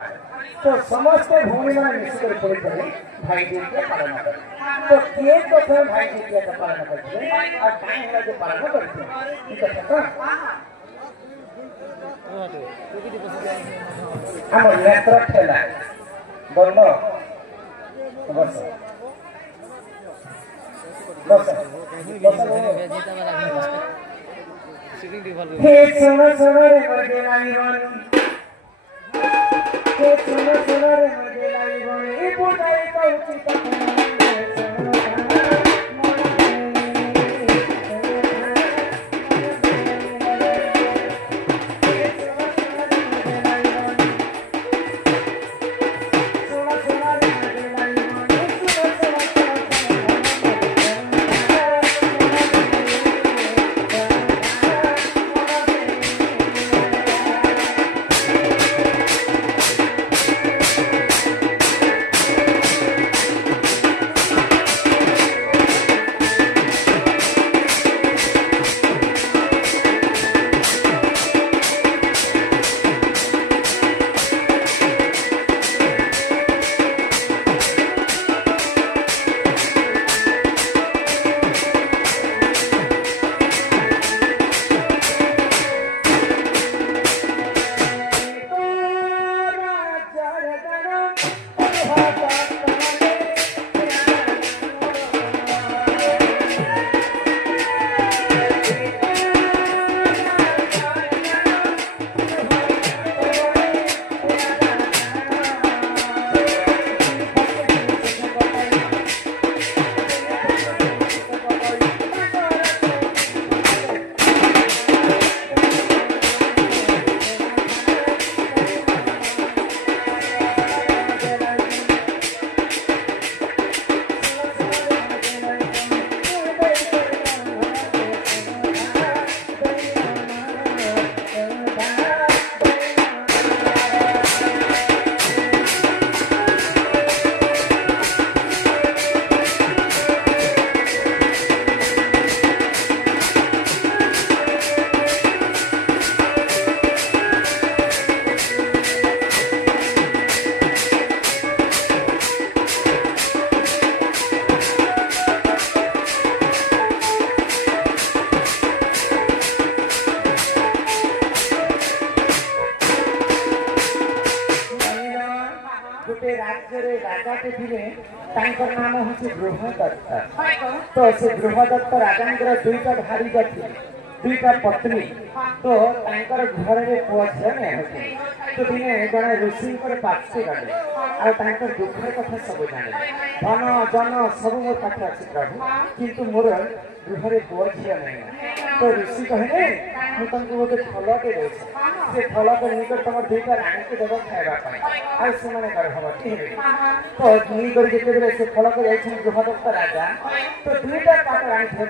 तो समस्त भूमि मैंने मिश्र पड़ी भाई द्वितीय पालन कर तो किए तो थे भाई द्वितीय का पालन करते और कहीं है जो पालन करते ठीक है तो हम नेत्र ठेला बोलो बस बस हे सुनो सुनो रे मगे लाई वाली हे सुनो सुनो रे मगे लाई वाली ए बुढ़ाई का उचित नाम हूँ गृहदत्त तो से गृहदत्त राजा दुईटा भारी जाती दुईटा पत्नी तो घर में पुआ झील नहीं तो दिने जड़े ऋषि पार्श्व गले आर दुखर कथा सब जाने धन जन सब मोर पाखे अच्छे प्रभु किंतु मोर गृह पुआ झील नहीं तो ऋषि कहले मुझे तुमको गोटे फलटे दे से फल को लेकर तुम दुईटा रानी को देव खावाई आई से गर्भवती हे तो नहीं जिते से फल को गृहदत्त राजा तो दुईटा पाट रानी थे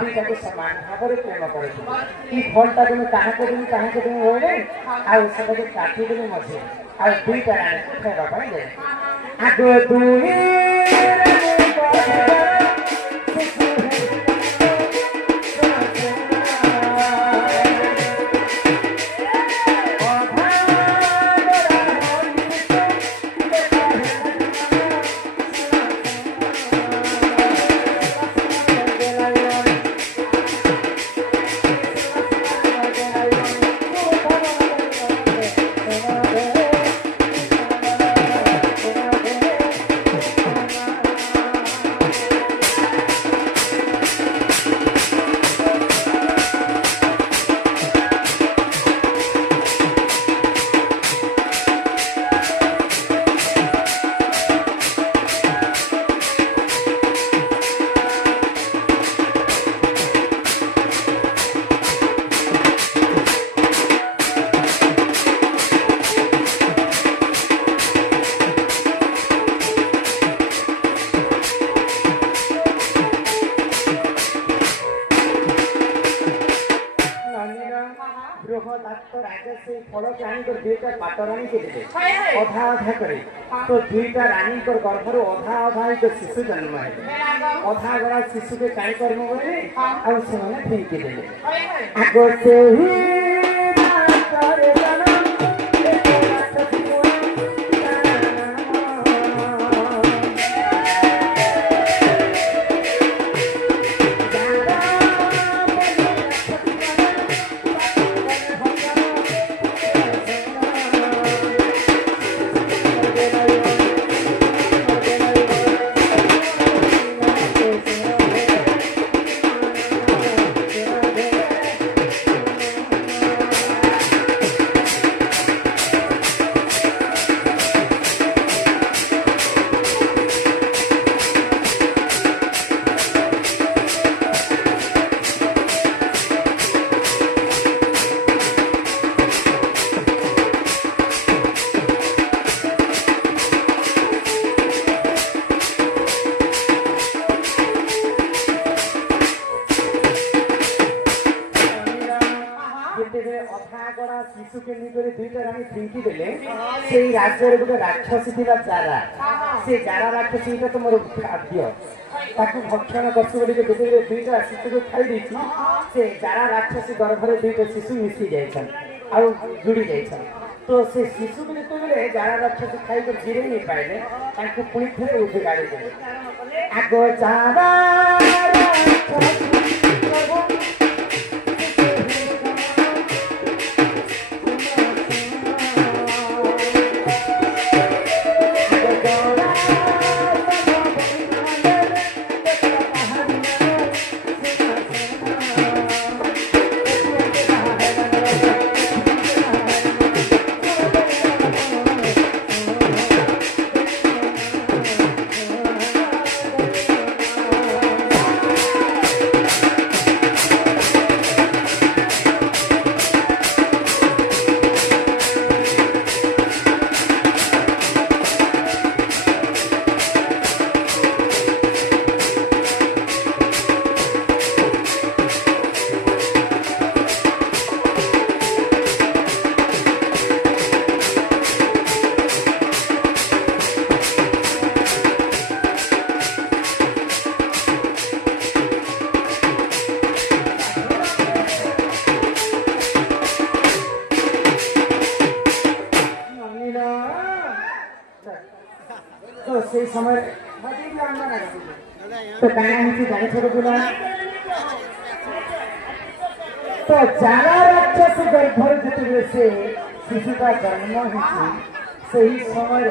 दुईटा को समान भाव में प्रेम कर फलटा तुम क्या तुम हो आगे काटी देवी मझे आ दुईटा रानी को खावाई दे आग दुई अधा अधा करे तो दुईटा रानी गर्भर अधा अधा शिशु जन्म है अधा गड़ा शिशु के कई कर्म करे फेंकी देले आग से ही शिशु के निकरे दुईटा रानी फिंकी देले से राज्य रे गोटे राक्षसी थिला जारा से जारा राक्षसी तो मोर खाद्य ताकू भक्षण करछु बोली के देले दुईटा शिशु को खाई देछि से जारा राक्षसी गर्भ रे दुईटा शिशु मिसी जाइछन आ जुड़ी जाइछन तो से शिशु के तो बोले जारा राक्षसी खाई कर गिरे नहीं पाइले ताकू पुणी फेर उठे गाड़ी दे आगो जारा तो से समय तो कहीं हमसे जाने छोड़ दिला तो जारा राक्षस गर्भ जितने से शिशु का जन्म होती सही समय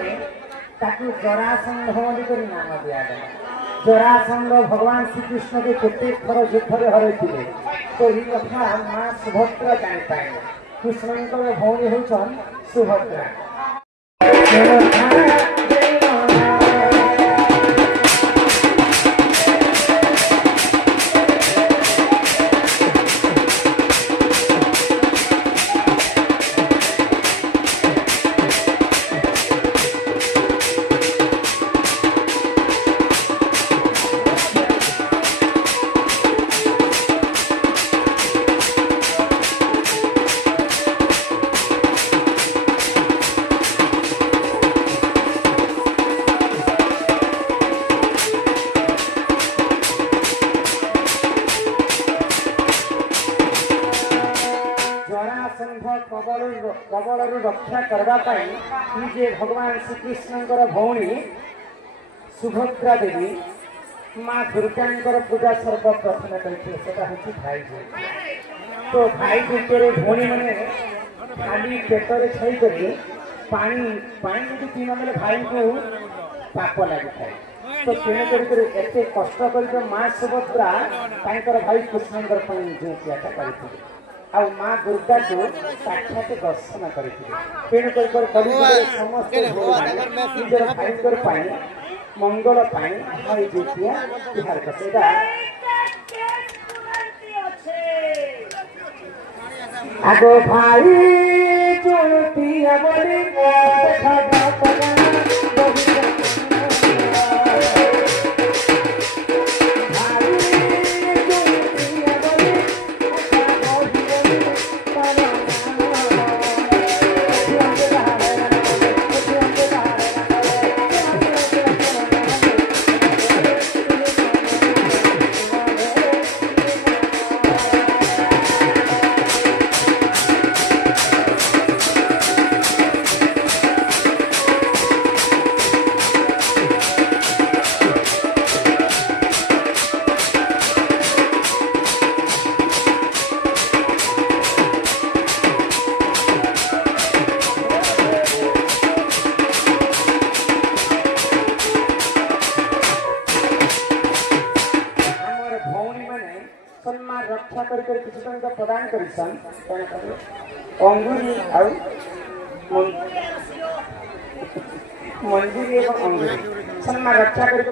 ताकू जरासंध बोली कर नाम दिया गया जरासंध भगवान श्रीकृष्ण के केते थर युद्ध रे हरैथिले तो ई कथा मां सुभद्रा जानि पाए कृष्णकर भौणी होछन सुभद्रा कबल रक्षा करने निजे भगवान श्रीकृष्ण भौणी सुभद्रा देवी माँ दुर्गा पूजा सर्वप्रथम करते भाई तो भाई दुटे भौणी मैंने खाली पेटर छई पानी पानी पीना बेले भाई को पाप लगी था तो तेणुक एत कष्ट कर माँ सुभद्रा भाई कृष्ण करते आ माँ दुर्गा को साक्षात दर्शन करते समस्त निजर भाई मंगल भाई जीतिया बिहार का आगो भाई जोतिया बोली रक्षा कर प्रदान कर अंगुरी मंजूरी एवं अंगुरी सम्मान रक्षा कर